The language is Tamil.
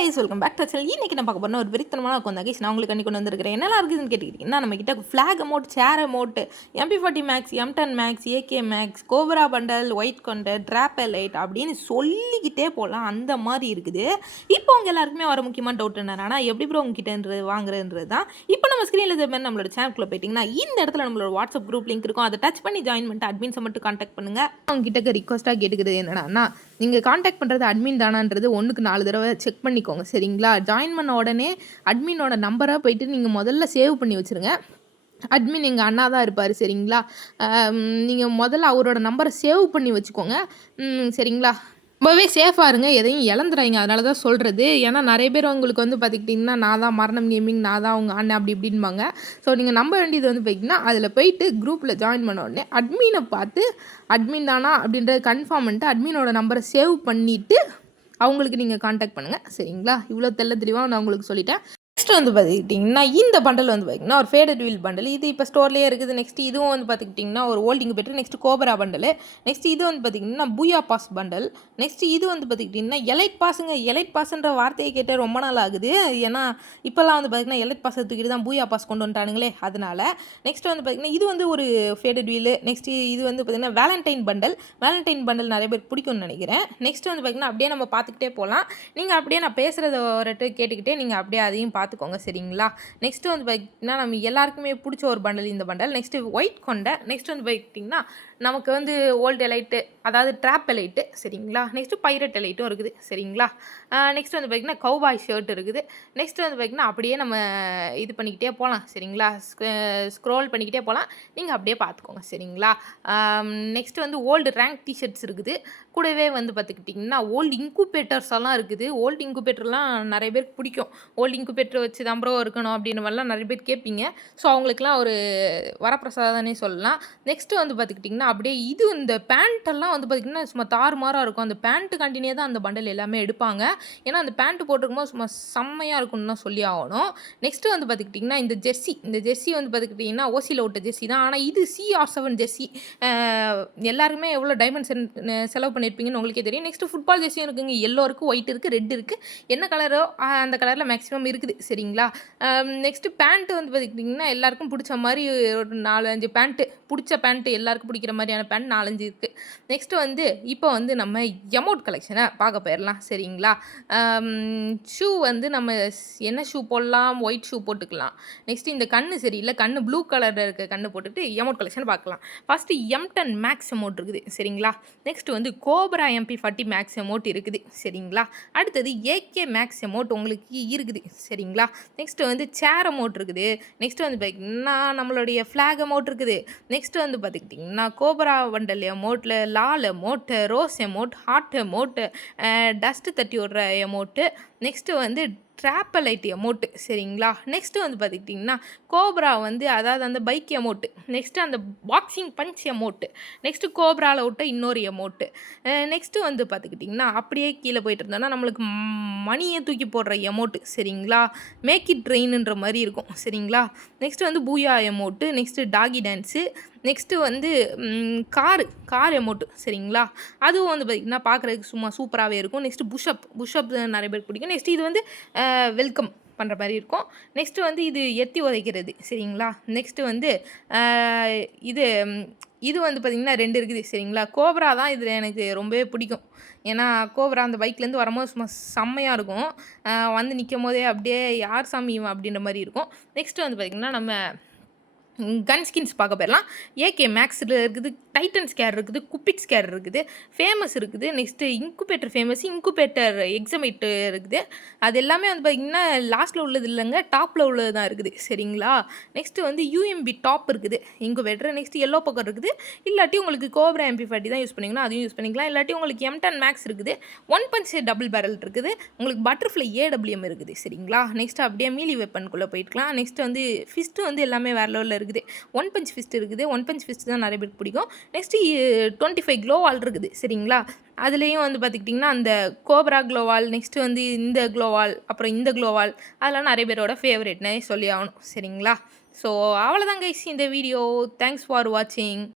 Guys welcome back to channel. இன்னைக்கு நான் பார்க்க போறேன் ஒரு வெறித்தனமான கொண்ட கைஸ். நான் உங்களுக்கு கொண்டு வந்திருக்கிறேன். என்னெல்லாம் இருக்குதுன்னு கேட்டுக்கிட்டீங்கன்னா, நம்ம கிட்ட flag amount, chair amount, MP40 max, M10 max, AK max, cobra bundle, white கொண்ட, ட்ராப் எலைட் அப்படின்னு சொல்லிக்கிட்டே போகலாம். அந்த மாதிரி இருக்குது. இப்போ உங்க எல்லாருக்குமே வர முக்கியமான டவுட் என்னன்னா, எப்படி ப்ரோ உங்ககிட்ட வாங்குறதுன்றது தான். இப்போ நம்ம ஸ்க்ரீனில் இருக்க மாதிரி நம்மளோட சேனலுக்குள்ள போயிட்டீங்கன்னா, இந்த இடத்துல நம்மளோட வாட்ஸ்அப் குரூப் லிங்க் இருக்கும். அதை டச் பண்ணி ஜாயின் பண்ணிட்டு அட்மின்ஸை மட்டும் கான்டாக்ட் பண்ணுங்க. அவங்க கிட்ட ரிக்வஸ்ட்டாக கேட்டுக்கிறது என்னன்னா, நீங்கள் கான்டாக்ட் பண்ணுறது அட்மின் தானான்றது 1க்கு 4 தடவை செக் பண்ணிக்கோங்க. சரிங்களா? ஜாயின் பண்ண உடனே அட்மினோட நம்பரை போய்ட்டு நீங்கள் முதல்ல சேவ் பண்ணி வச்சுருங்க. அட்மின் எங்கள் அண்ணா தான் இருப்பார். சரிங்களா? நீங்கள் முதல்ல அவரோட நம்பரை சேவ் பண்ணி வச்சுக்கோங்க. சரிங்களா? ரொம்பவே சேஃபாக இருங்க, எதையும் இழந்துறாங்க. அதனால தான் சொல்கிறது. ஏன்னா நிறைய பேர் உங்களுக்கு பார்த்துக்கிட்டிங்கன்னா, நான் தான் மரணம் கேமிங், நான் தான் அவங்க அண்ணன் அப்படி இப்படின்பாங்க. ஸோ நீங்கள் நம்ப வேண்டியது போய்ட்டிங்கன்னா, அதில் போயிட்டு குரூப்பில் ஜாயின் பண்ண உடனே அட்மினை பார்த்து அட்மின் தானா அப்படின்றத கன்ஃபார்ம் பண்ணிட்டு அட்மினோட நம்பரை சேவ் பண்ணிவிட்டு அவங்களுக்கு நீங்கள் கான்டாக்ட் பண்ணுங்கள். சரிங்களா? இவ்வளோ தெளிவாக நான் உங்களுக்கு சொல்லிட்டேன். நெக்ஸ்ட் பார்த்துக்கிட்டிங்கன்னா, இந்த பண்டல் பார்த்திங்கன்னா ஒரு ஃபேடட் வீல் பண்டல். இது இப்போ ஸ்டோர்லேயே இருக்குது. நெக்ஸ்ட் இதுவும் பார்த்துக்கிட்டிங்கன்னா ஒரு ஓல்டிங் பெட்ரு. Next cobra bundle. நெக்ஸ்ட் இது பார்த்திங்கன்னா பூயா பாஸ் பண்டல். நெக்ஸ்ட் இது பார்த்துக்கிட்டிங்கன்னா எலைட் பாஸுங்க. எலைட் பாஸ்ன்ற வார்த்தையை கேட்டே ரொம்ப நாள் ஆகுது. ஏன்னா இப்போல்லாம் பார்த்திங்கன்னா எலைட் பாஸை தூக்கிட்டு தான் பூயா பாஸ் கொண்டு வந்துட்டானுங்களே, அதனால். நெக்ஸ்ட் பார்த்திங்கன்னா இது ஒரு ஃபேடட் வீல். நெக்ஸ்ட் இது பார்த்திங்கன்னா வேலண்டைன் பண்டல். வேலண்டைன் பண்டல் நிறைய பேர் பிடிக்கும்னு நினைக்கிறேன். நெக்ஸ்ட் பார்த்திங்கன்னா அப்படியே நம்ம பார்த்துக்கிட்டே போகலாம். நீங்கள் அப்படியே நான் பேசுகிறத ஒரு கேட்டுக்கிட்டே நீங்கள் அப்படியே அதையும் பார்த்துக்கோங்க. சரிங்களா? நெக்ஸ்ட் பார்த்தீங்கன்னா நம்ம எல்லாருக்குமே பிடிச்ச ஒரு பண்டல் இந்த பண்டல். நெக்ஸ்ட் ஒயிட் கொண்ட. நெக்ஸ்ட் பார்த்தீங்கன்னா நமக்கு ஓல்டு எலைட்டு, அதாவது ட்ராப் எலைட்டு. சரிங்களா? நெக்ஸ்ட் பைரட் எலைட்டும் இருக்குது. சரிங்களா? நெக்ஸ்ட் பார்த்தீங்கன்னா கௌபாய் ஷர்ட் இருக்குது. நெக்ஸ்ட் பார்த்தீங்கன்னா அப்படியே நம்ம இது பண்ணிக்கிட்டே போகலாம். சரிங்களா? ஸ்க்ரோல் பண்ணிக்கிட்டே போகலாம். நீங்கள் அப்படியே பார்த்துக்கோங்க. சரிங்களா? நெக்ஸ்ட் ஓல்டு ரேங்க் டிஷர்ட்ஸ் இருக்குது. கூடவே பார்த்துக்கிட்டிங்கன்னா ஓல்டு இன்குபேட்டர்ஸ் எல்லாம் இருக்குது. ஓல்டு இன்குபேட்டர்லாம் நிறைய பேருக்கு பிடிக்கும். ஓல்டு இன்குபேட்டர் வச்சு தான் ப்ரோ இருக்கணும் அப்படின்ற மாதிரிலாம் நிறைய பேர் கேட்பீங்க. ஸோ அவங்களுக்குலாம் ஒரு வரப்பிரசாதனே சொல்லலாம். நெக்ஸ்ட்டு பார்த்துக்கிட்டிங்கன்னா அப்படியே இது இந்த பேண்ட்டெல்லாம் பார்த்திங்கன்னா சும்மா தாறுமாறாக இருக்கும். அந்த பேண்ட்டு கண்டினியூ தான் அந்த பண்டல் எல்லாமே எடுப்பாங்க. ஏன்னா அந்த பேண்ட்டு போட்டிருக்கும்போது சும்மா செம்மையாக இருக்கும்னு தான் சொல்லி ஆகணும். நெக்ஸ்ட்டு பார்த்துக்கிட்டிங்கன்னா இந்த ஜெர்சி பார்த்துக்கிட்டிங்கன்னா ஓசியில் விட்ட ஜெர்சி தான். ஆனால் இது CR7 ஜெர்சி. எல்லாருமே எவ்வளோ டைமண்ட் செலவு பண்ணியிருப்பீங்கன்னு உங்களுக்கே தெரியும். நெக்ஸ்ட்டு ஃபுட்பால் ஜெர்சியும் இருக்குங்க. எல்லோ இருக்குது, ஒயிட் இருக்குது, ரெட் இருக்குது. என்ன கலரோ அந்த கலரில் மேக்ஸிமம் இருக்குது. சரிங்களா? நெக்ஸ்ட்டு பேண்ட்டு பார்த்துக்கிட்டிங்கன்னா எல்லாருக்கும் பிடிச்ச மாதிரி ஒரு 4-5 பேண்ட்டு, பிடிச்ச பேண்ட்டு எல்லாருக்கும் பிடிக்கிற மாதிரியான பேண்ட் 4-5 இருக்குது. நெக்ஸ்ட்டு இப்போ நம்ம எமௌண்ட் கலெக்ஷனை பார்க்க போயிடலாம். சரிங்களா? ஷூ நம்ம என்ன ஷூ போடலாம்? ஒயிட் ஷூ போட்டுக்கலாம். நெக்ஸ்ட்டு இந்த கண்ணு சரியில்லை, கண்ணு ப்ளூ கலரில் இருக்க கண்ணு போட்டுட்டு எமௌண்ட் கலெக்ஷன் பார்க்கலாம். ஃபஸ்ட்டு M10 மேக்ஸ் எமௌண்ட் இருக்குது. சரிங்களா? Next cobra MP40 maths amount இருக்குது. சரிங்களா? அடுத்தது AK மேக்ஸ் எமௌண்ட் உங்களுக்கு இருக்குது. சரிங்களா? நெக்ஸ்ட்டு சேர் அமௌண்ட் இருக்குது. நெக்ஸ்ட்டு பார்த்திங்கன்னா நம்மளுடைய ஃப்ளாக் அமௌண்ட் இருக்குது. நெக்ஸ்ட்டு பார்த்துக்கிட்டிங்கன்னா கோப்ரா பண்டல் எமௌண்ட்டில் லால் amount, rose amount, heart amount, dust தட்டி விடுற amount. Next drop elite amount. சரிங்களா? நெக்ஸ்ட்டு பார்த்துக்கிட்டிங்கன்னா கோப்ரா அதாவது அந்த பைக் எமௌண்ட்டு. நெக்ஸ்ட்டு அந்த பாக்ஸிங் பஞ்ச் எமௌண்ட்டு. நெக்ஸ்ட்டு கோப்ராவில் விட்ட இன்னொரு எமௌண்ட்டு. நெக்ஸ்ட்டு பார்த்துக்கிட்டிங்கன்னா அப்படியே கீழே போயிட்டு இருந்தோன்னா நம்மளுக்கு மணியை தூக்கி போடுற எமௌண்ட்டு. சரிங்களா? மேக் இட் ரெயின்ன்ற மாதிரி இருக்கும். சரிங்களா? Next booyah amount. Next doggy dance. Next car amount. சரிங்களா? அதுவும் பார்த்திங்கன்னா பார்க்குறதுக்கு சும்மா சூப்பராகவே இருக்கும். நெக்ஸ்ட்டு புஷ்அப் நிறைய பேருக்கு பிடிக்கும். நெக்ஸ்ட்டு இது வெல்கம் பண்ணுற மாதிரி இருக்கும். நெக்ஸ்ட்டு இது எத்தி உதைக்கிறது. சரிங்களா? நெக்ஸ்ட்டு இது பார்த்திங்கன்னா 2 இருக்குது. சரிங்களா? கோப்ரா தான் இதில் எனக்கு ரொம்பவே பிடிக்கும். ஏன்னா கோப்ரா அந்த பைக்லேருந்து வரும்போது சும்மா செம்மையாக இருக்கும். நிற்கும் போதே அப்படியே யார் சாமி அப்படின்ற மாதிரி இருக்கும். நெக்ஸ்ட்டு பார்த்திங்கன்னா நம்ம கன் ஸ்கின்ஸ் பார்க்க போயிடலாம். AK மேக்ஸில் இருக்குது, டைட்டன் ஸ்கேர் இருக்குது, குப்பிட் ஸ்கேர் இருக்குது, ஃபேமஸ் இருக்குது. நெக்ஸ்ட்டு இன்குபேட்டர் ஃபேமஸ், இன்குபேட்டர் எக்ஸமைட்டு இருக்குது. அது எல்லாமே பார்த்திங்கன்னா லாஸ்ட்டில் உள்ளது இல்லைங்க, டாப்பில் உள்ளது தான் இருக்குது. சரிங்களா? நெக்ஸ்ட்டு UMB டாப் இருக்குது இன்குபேட்டர். நெக்ஸ்ட்டு எல்லோ பக்கம் இருக்குது. இல்லாட்டி உங்களுக்கு கோப்ரா MP40 தான் யூஸ் பண்ணிங்கன்னா அதையும் யூஸ் பண்ணிக்கலாம். இல்லாட்டி உங்களுக்கு M10 மேக்ஸ் இருக்குது. 1 பஞ்ச் டபுள் பேரல் இருக்குது. உங்களுக்கு பட்டர்ஃப்ளை AWM இருக்குது. சரிங்களா? நெக்ஸ்ட்டு அப்படியே மீலி வெப்பனுக்குள்ளே போயிட்டுக்கலாம். நெக்ஸ்ட்டு ஃபிஸ்ட்டு எல்லாமே வேறு லெவலில் இருக்குது. 1 பஞ்ச் ஃபிஸ்ட் இருக்குது. 1 பஞ்ச் ஃபிஸ்ட் தான் நிறைய பேருக்கு பிடிக்கும். நெக்ஸ்ட்டு 25 க்ளோவால் இருக்குது. சரிங்களா? அதுலேயும் பார்த்துக்கிட்டிங்கன்னா அந்த கோப்ரா க்ளோவால், நெக்ஸ்ட்டு இந்த க்ளோவால், அப்புறம் இந்த க்ளோவால், அதெல்லாம் நிறைய பேரோட ஃபேவரட்னே சொல்லி ஆகணும். சரிங்களா? ஸோ அவ்வளோதான் கைஸ் இந்த வீடியோ. தேங்க்ஸ் ஃபார் வாட்சிங்.